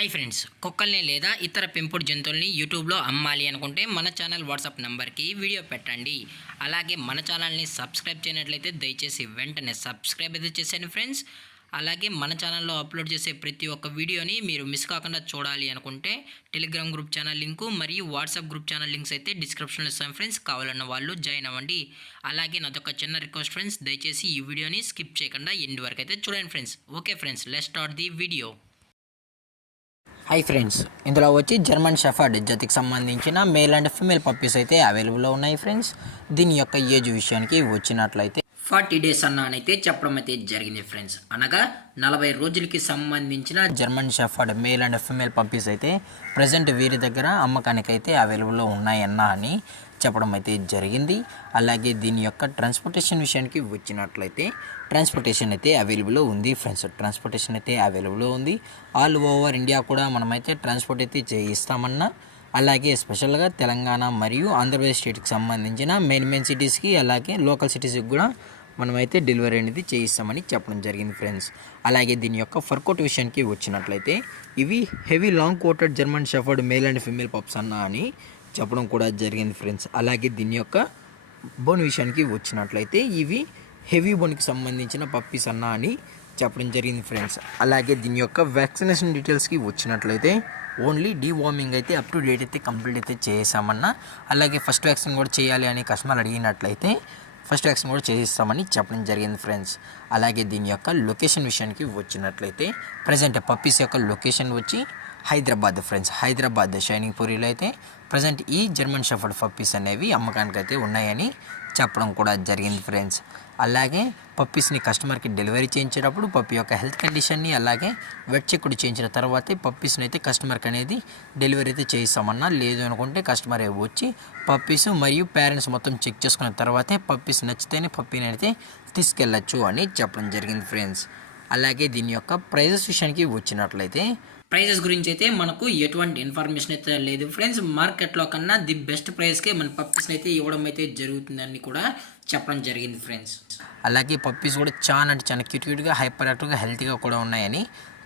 Hi friends, కుక్కల్ని లేదా ఇతర పెంపుడు జంతువుల్ని యూట్యూబ్లో అమ్మాలి అనుకుంటే మన ఛానల్ వాట్సాప్ నెంబర్కి వీడియో పెట్టండి. అలాగే మన ఛానల్ని సబ్స్క్రైబ్ చేయనట్లయితే దయచేసి వెంటనే సబ్స్క్రైబ్ అయితే చేసేయండి ఫ్రెండ్స్. అలాగే మన ఛానల్లో అప్లోడ్ చేసే ప్రతి ఒక్క వీడియోని మీరు మిస్ కాకుండా చూడాలి అనుకుంటే టెలిగ్రామ్ గ్రూప్ ఛానల్ లింకు మరియు వాట్సాప్ గ్రూప్ ఛానల్ లింక్స్ అయితే డిస్క్రిప్షన్లో ఇస్తాను ఫ్రెండ్స్. కావాలన్న వాళ్ళు జాయిన్ అవ్వండి. అలాగే నాదొక చిన్న రిక్వెస్ట్ ఫ్రెండ్స్, దయచేసి ఈ వీడియోని స్కిప్ చేయకుండా ఎండ్ వరకు అయితే చూడండి friends. Okay friends, let's start the video. Hi friends, ఇందులో వచ్చి జర్మన్ షెఫర్డ్ జాతికి సంబంధించిన మేల్ అండ్ ఫీమేల్ పప్పీస్ అయితే అవైలబుల్లో ఉన్నాయి ఫ్రెండ్స్. దీని యొక్క ఏజ్ విషయానికి వచ్చినట్లయితే 40 days అన్నానైతే చెప్పడం అయితే జరిగింది ఫ్రెండ్స్. అనగా 40 రోజులకి సంబంధించిన German shepherd male and female puppies అయితే ప్రజెంట్ వీరి దగ్గర అమ్మకానికి అయితే అవైలబుల్లో ఉన్నాయన్నా అని చెప్పడం అయితే జరిగింది. అలాగే దీని యొక్క ట్రాన్స్పోర్టేషన్ విషయానికి వచ్చినట్లయితే ట్రాన్స్పోర్టేషన్ అయితే అవైలబుల్లో ఉంది ఫ్రెండ్స్. ట్రాన్స్పోర్టేషన్ అయితే అవైలబుల్లో ఉంది. ఆల్ ఓవర్ ఇండియా కూడా మనమైతే ట్రాన్స్పోర్ట్ అయితే చేయిస్తామన్నా. అలాగే స్పెషల్గా తెలంగాణ మరియు ఆంధ్రప్రదేశ్ స్టేట్కి సంబంధించిన మెయిన్ సిటీస్కి అలాగే లోకల్ సిటీస్కి కూడా మనమైతే డెలివరీ అనేది చేయిస్తామని చెప్పడం జరిగింది ఫ్రెండ్స్. అలాగే దీని యొక్క ఫర్కోట్ విషయానికి వచ్చినట్లయితే ఇవి heavy long coated German shepherd male and female pups అన్నా అని చెప్పడం కూడా జరిగింది ఫ్రెండ్స్. అలాగే దీని యొక్క బోన్ విషయానికి వచ్చినట్లయితే ఇవి హెవీ బోన్కి సంబంధించిన పప్పీస్ అన్నా అని చెప్పడం జరిగింది ఫ్రెండ్స్. అలాగే దీని యొక్క వ్యాక్సినేషన్ డీటెయిల్స్కి వచ్చినట్లయితే ఓన్లీ డీవార్మింగ్ అయితే అప్ టు డేట్ అయితే కంప్లీట్ అయితే చేసామన్నా. అలాగే ఫస్ట్ వ్యాక్సిన్ కూడా చేయాలి అని కస్టమర్ అడిగినట్లయితే ఫస్ట్ వ్యాక్సిన్ కూడా చేయిస్తామని చెప్పడం జరిగింది ఫ్రెండ్స్. అలాగే దీని యొక్క లొకేషన్ విషయానికి వచ్చినట్లయితే ప్రజెంట్ పప్పీస్ యొక్క లొకేషన్ వచ్చి హైదరాబాద్ ఫ్రెండ్స్. హైదరాబాద్ షైనింగ్ పూరిలో అయితే ప్రజెంట్ ఈ జర్మన్ షెఫర్డ్ పప్పీస్ అనేవి అమ్మకానికి అయితే ఉన్నాయని చెప్పడం కూడా జరిగింది ఫ్రెండ్స్. అలాగే పప్పీస్ని కస్టమర్కి డెలివరీ చేయించేటప్పుడు పప్పీ యొక్క హెల్త్ కండిషన్ని అలాగే వెట్ చెక్ కూడా చేయించిన తర్వాతే పప్పీస్ని అయితే కస్టమర్కి అనేది డెలివరీ అయితే చేయిస్తామన్నా. లేదు అనుకుంటే కస్టమర్ వచ్చి పప్పీస్ మరియు పేరెంట్స్ మొత్తం చెక్ చేసుకున్న తర్వాతే పప్పీస్ నచ్చితేనే పప్పీని అయితే తీసుకెళ్ళచ్చు అని చెప్పడం జరిగింది ఫ్రెండ్స్. అలాగే దీని యొక్క ప్రైజెస్ విషయానికి వచ్చినట్లయితే ప్రైజెస్ గురించి అయితే మనకు ఎటువంటి ఇన్ఫర్మేషన్ అయితే లేదు ఫ్రెండ్స్. మార్కెట్లో కన్నా ది బెస్ట్ ప్రైస్కే మన పప్పీస్ని అయితే ఇవ్వడం అయితే జరుగుతుందని కూడా చెప్పడం జరిగింది ఫ్రెండ్స్. అలాగే పప్పీస్ కూడా చాలా క్యూట్గా హైపర్ యాక్టివ్గా హెల్తీగా కూడా ఉన్నాయని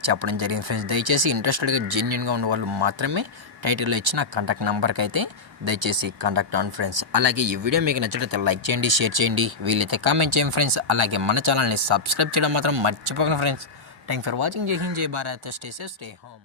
చెప్పడం జరిగింది ఫ్రెండ్స్. దయచేసి ఇంట్రెస్టెడ్గా జెన్యున్గా ఉన్న వాళ్ళు మాత్రమే టైటిల్లో ఇచ్చిన కాంటాక్ట్ నెంబర్కి అయితే దయచేసి కాంటాక్ట్ అవ్వండి ఫ్రెండ్స్. అలాగే ఈ వీడియో మీకు నచ్చినట్లయితే లైక్ చేయండి, షేర్ చేయండి, వీలైతే కామెంట్ చేయండి ఫ్రెండ్స్. అలాగే మన ఛానల్ని సబ్స్క్రైబ్ చేయడం మాత్రం మర్చిపోకండి ఫ్రెండ్స్. Thank for watching. జై హింద్, జై Bharat, stay safe, stay home.